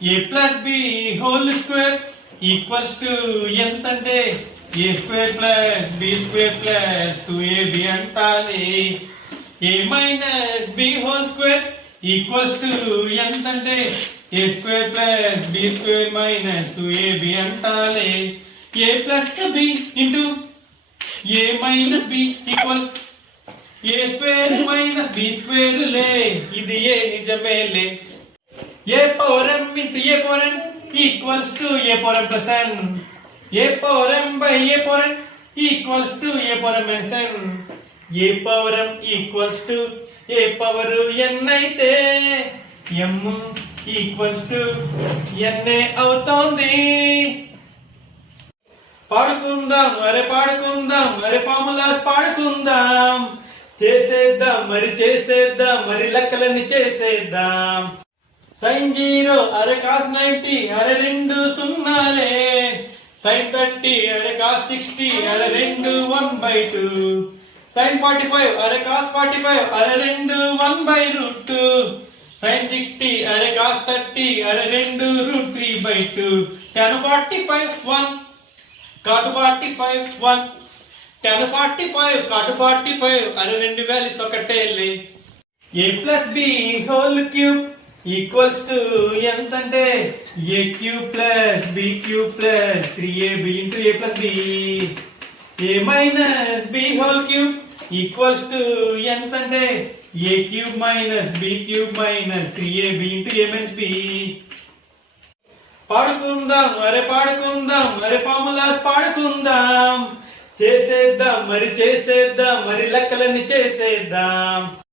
A plus B whole square equals to ఎంత అంటే ఏ square plus B square plus 2ab అంటాలి. A minus B whole square equals to ఎంత అంటే ఏ square plus B square minus 2ab అంటాలి. ఏ plus B into ఏ minus B equal ఏ square minus B square లే, ఇది ఏ నిజమేలే. ఏ power m into A power n equals to A power m plus n. A power m by A power n equals to A power m minus n. A power m equals to A power n అయితే m equals to n అవుతోంది. పాడుకుందాం అరే formulas పాడుకుందాం. చేసేద్దాం మరి లెక్కలన్నీ చేసేద్దాం. sin 0 అరే cos 90 అరే 2 సున్నాలే. sin 30 అరే cos 60 అరే 2 1/2. sin 45 అరే cos 45 అరే 2 1/√2. sin 60 అరే cos 30 అరే 2 √3/2. tan 45 1 cot 45 1 tan 45 cot 45 అరే రెండు values ఒకటేలే. a plus B whole cube equals to ఎంత అంటే ఏ cube plus B cube plus 3ab into A plus B. A minus B whole cube equals to ఎంత అంటే ఏ cube minus B cube minus 3ab into ఏ minus B. పాడుకుందాం అరే formulas పాడుకుందాం. చేసేద్దాం మరి లెక్కలన్నీ చేసేద్దాం.